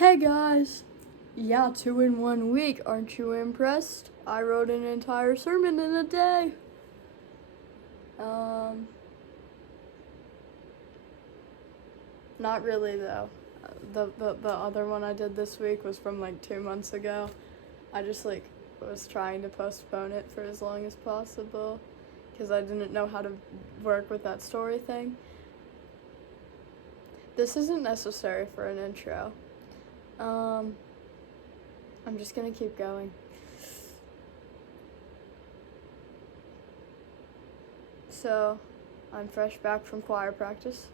Hey guys! Yeah, 2 in 1 week. Aren't you impressed? I wrote an entire sermon in a day. Not really though. The other one I did this week was from like 2 months ago. I just was trying to postpone it for as long as possible because I didn't know how to work with that story thing. This isn't necessary for an intro. I'm just gonna keep going. So, I'm fresh back from choir practice,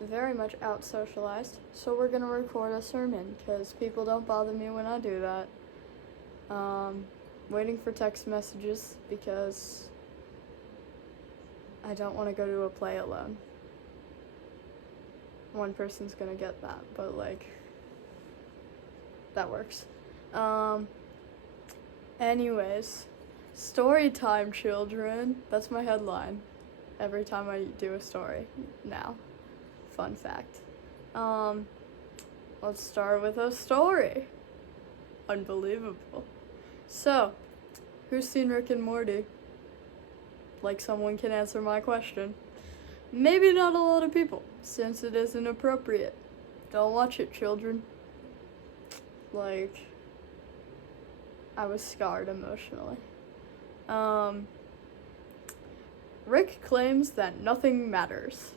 very much out socialized, so we're gonna record a sermon, because people don't bother me when I do that. Waiting for text messages, because I don't want to go to a play alone. One person's gonna get that, but that works. Anyways, story time, children. That's my headline every time I do a story now. Fun fact. Let's start with a story. Unbelievable. So, who's seen Rick and Morty? Like someone can answer my question. Maybe not a lot of people, since it is inappropriate. Don't watch it, children. I was scarred emotionally. Rick claims that nothing matters.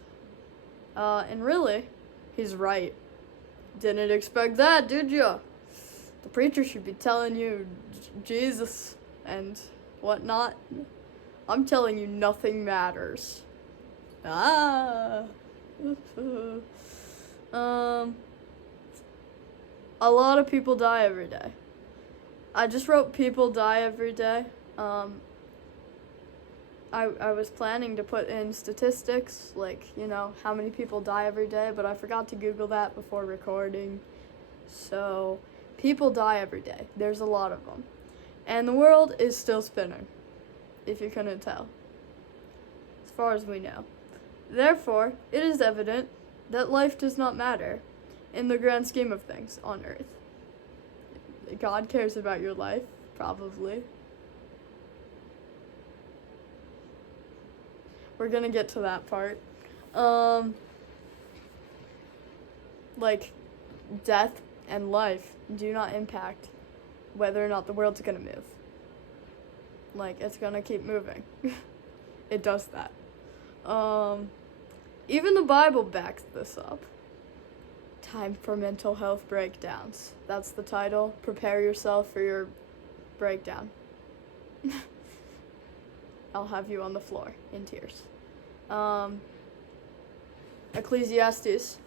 And really, he's right. Didn't expect that, did ya? The preacher should be telling you Jesus and whatnot. I'm telling you nothing matters. A lot of people die every day. I just wrote people die every day. I was planning to put in statistics, how many people die every day, but I forgot to Google that before recording. So, people die every day. There's a lot of them. And the world is still spinning, if you couldn't tell, as far as we know. Therefore, it is evident that life does not matter in the grand scheme of things on Earth. God cares about your life, probably. We're gonna get to that part. Death and life do not impact whether or not the world's gonna move. It's gonna keep moving. It does that. Even the Bible backs this up. Time for mental health breakdowns. That's the title. Prepare yourself for your breakdown. I'll have you on the floor in tears. Ecclesiastes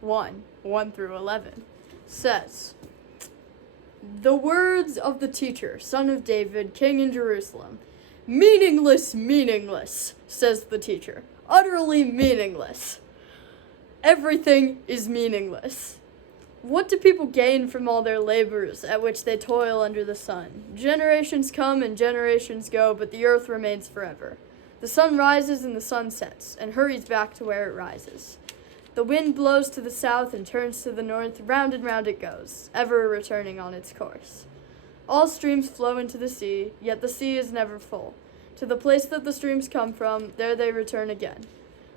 1 through 11 says, "The words of the teacher, son of David, king in Jerusalem. Meaningless, meaningless, says the teacher. Utterly meaningless. Everything is meaningless. What do people gain from all their labors at which they toil under the sun? Generations come and generations go, but the earth remains forever. The sun rises and the sun sets, and hurries back to where it rises. The wind blows to the south and turns to the north, round and round it goes, ever returning on its course. All streams flow into the sea, yet the sea is never full. To the place that the streams come from, there they return again.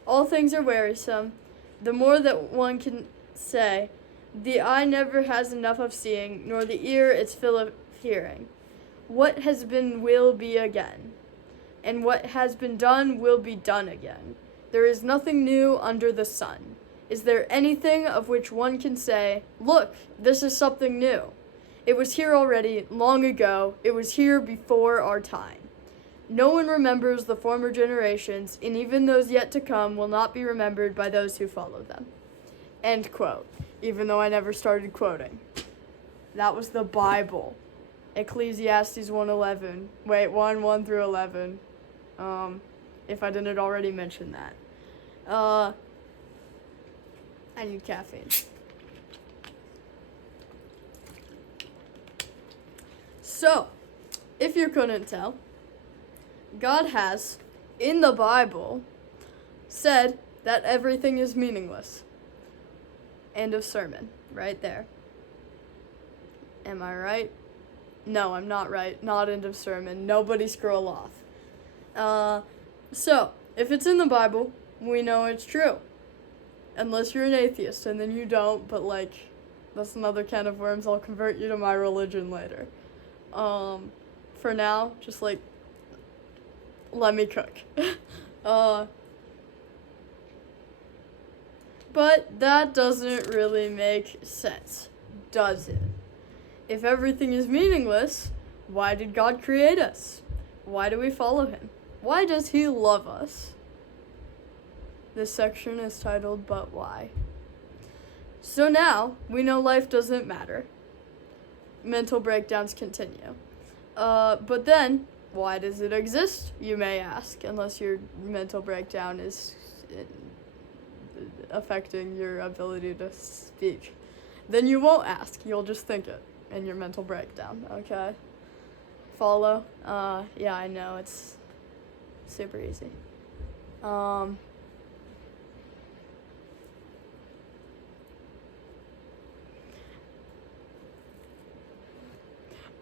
All things are wearisome. The more that one can say, the eye never has enough of seeing, nor the ear its fill of hearing. What has been will be again, and what has been done will be done again. There is nothing new under the sun. Is there anything of which one can say, look, this is something new? It was here already, long ago. It was here before our time. No one remembers the former generations, and even those yet to come will not be remembered by those who follow them." End quote. Even though I never started quoting. That was the Bible. Ecclesiastes 1:11. Wait, 1 through 11. If I didn't already mention that. I need caffeine. So, if you couldn't tell, God has, in the Bible, said that everything is meaningless. End of sermon, right there. Am I right? No, I'm not right. Not end of sermon. Nobody scroll off. So, if it's in the Bible, we know it's true. Unless you're an atheist, and then you don't, but, like, that's another can of worms. I'll convert you to my religion later. For now, just, like, let me cook. But that doesn't really make sense, does it? If everything is meaningless, why did God create us? Why do we follow him? Why does he love us? This section is titled, But Why? So now, we know life doesn't matter. Mental breakdowns continue. But then, why does it exist, you may ask, unless your mental breakdown is affecting your ability to speak. Then you won't ask, you'll just think it in your mental breakdown, okay? Follow? Yeah, I know, it's super easy.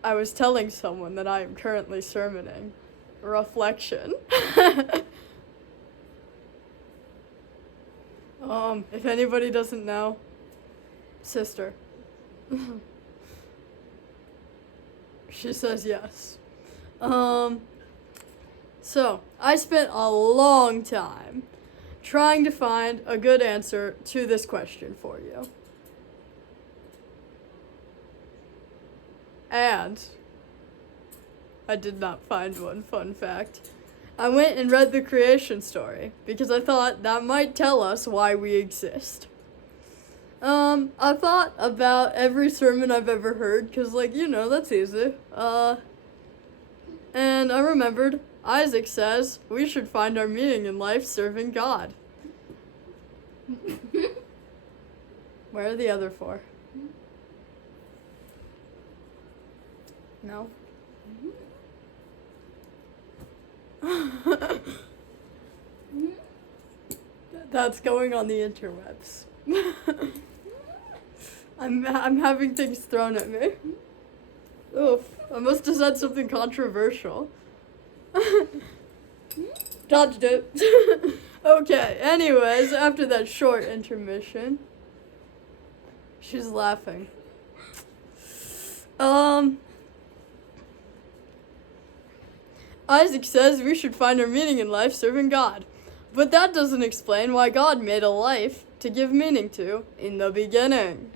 I was telling someone that I am currently sermoning. Reflection. If anybody doesn't know, sister. She says yes. So, I spent a long time trying to find a good answer to this question for you. And I did not find one, fun fact. I went and read the creation story because I thought that might tell us why we exist. I thought about every sermon I've ever heard because, like, you know, that's easy. And I remembered Isaac says we should find our meaning in life serving God. Where are the other four? No? That's going on the interwebs. I'm having things thrown at me. Oof, I must have said something controversial. Dodged it. Okay, anyways, after that short intermission, she's laughing. Isaac says we should find our meaning in life serving God. But that doesn't explain why God made a life to give meaning to in the beginning.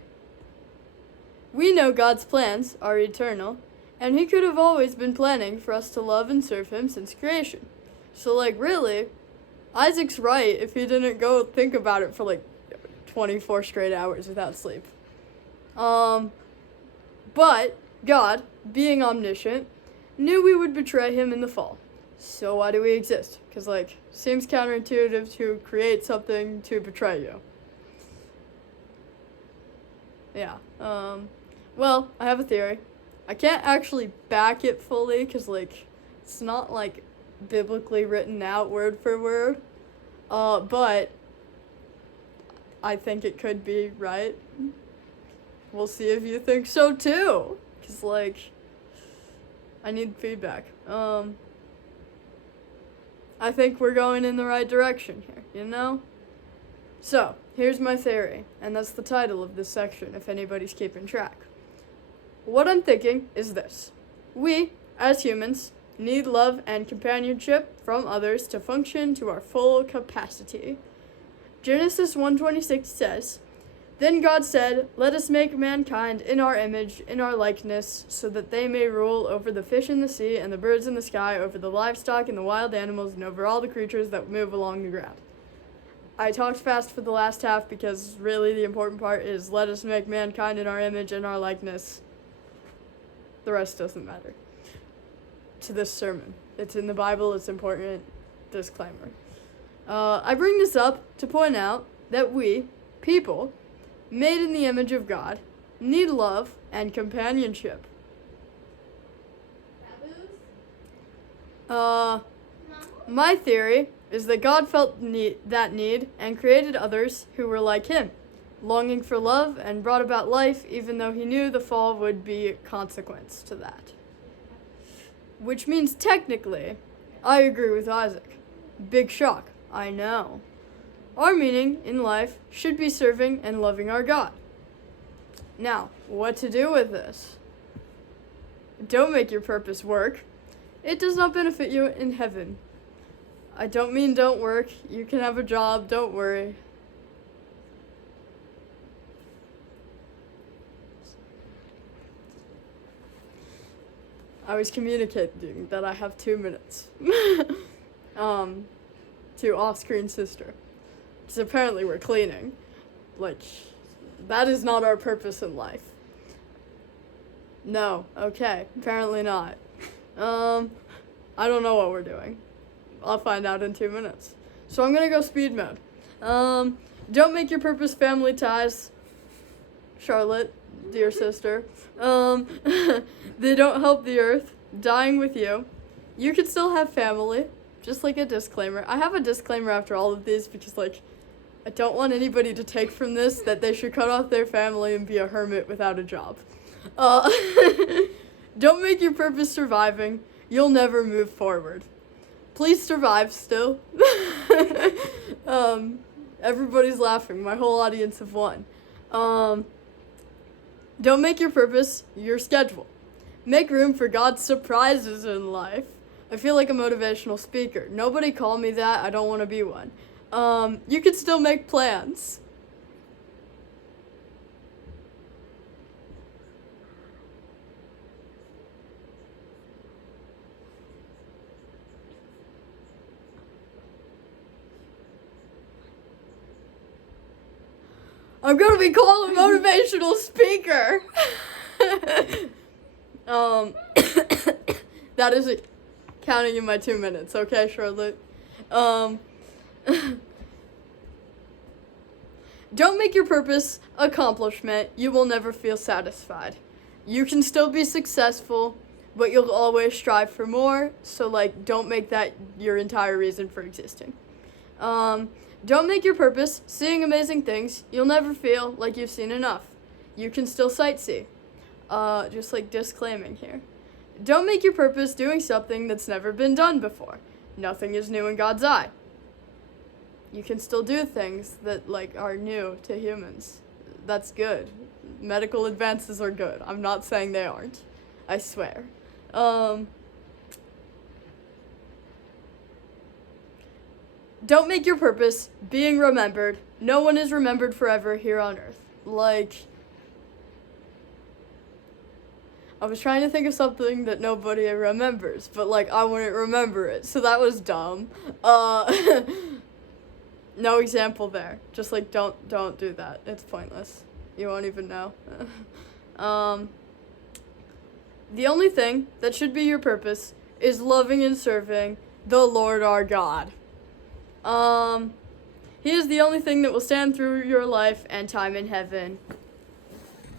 We know God's plans are eternal, and he could have always been planning for us to love and serve him since creation. So, like, really, Isaac's right if he didn't go think about it for, like, 24 straight hours without sleep. But God, being omniscient, knew we would betray him in the fall. So why do we exist? Because, like, seems counterintuitive to create something to betray you. Yeah. Well, I have a theory. I can't actually back it fully because, like, it's not, like, biblically written out word for word. But I think it could be right. We'll see if you think so, too. Because, like, I need feedback. I think we're going in the right direction here, you know? So, here's my theory, and that's the title of this section, if anybody's keeping track. What I'm thinking is this. We, as humans, need love and companionship from others to function to our full capacity. Genesis 1:26 says, "Then God said, 'Let us make mankind in our image, in our likeness, so that they may rule over the fish in the sea and the birds in the sky, over the livestock and the wild animals, and over all the creatures that move along the ground.'" I talked fast for the last half because really the important part is let us make mankind in our image and our likeness. The rest doesn't matter. To this sermon. It's in the Bible, it's important. Disclaimer. I bring this up to point out that we, people, made in the image of God, need love and companionship. My theory is that God felt that need and created others who were like him. longing for love, and brought about life, even though he knew the fall would be a consequence to that. Which means technically, I agree with Isaac. Big shock, I know. Our meaning in life should be serving and loving our God. Now, what to do with this? Don't make your purpose work. It does not benefit you in heaven. I don't mean don't work. You can have a job, don't worry. I was communicating that I have 2 minutes to off-screen sister. Because apparently we're cleaning. Like, that is not our purpose in life. No, okay, apparently not. I don't know what we're doing. I'll find out in 2 minutes. So I'm gonna go speed mode. Don't make your purpose family ties. Charlotte, dear sister. They don't help the earth. Dying with you. You could still have family. Just like a disclaimer. I have a disclaimer after all of these because, like, I don't want anybody to take from this that they should cut off their family and be a hermit without a job. Don't make your purpose surviving. You'll never move forward. Please survive still. Everybody's laughing. My whole audience of one. Don't make your purpose your schedule. Make room for God's surprises in life. I feel like a motivational speaker. Nobody call me that. I don't want to be one. You can still make plans. I'm gonna be called a motivational speaker. That isn't counting in my 2 minutes, okay, Charlotte? Don't make your purpose accomplishment. You will never feel satisfied. You can still be successful, but you'll always strive for more, so, like, don't make that your entire reason for existing. Don't make your purpose seeing amazing things. You'll never feel like you've seen enough. You can still sightsee. Just like disclaiming here. Don't make your purpose doing something that's never been done before. Nothing is new in God's eye. You can still do things that, like, are new to humans. That's good. Medical advances are good. I'm not saying they aren't. I swear. Don't make your purpose being remembered. No one is remembered forever here on earth. Like, I was trying to think of something that nobody remembers, but, like, I wouldn't remember it, so that was dumb. No example there. Just, like, don't do that. It's pointless. You won't even know. The only thing that should be your purpose is loving and serving the Lord our God. He is the only thing that will stand through your life and time in heaven.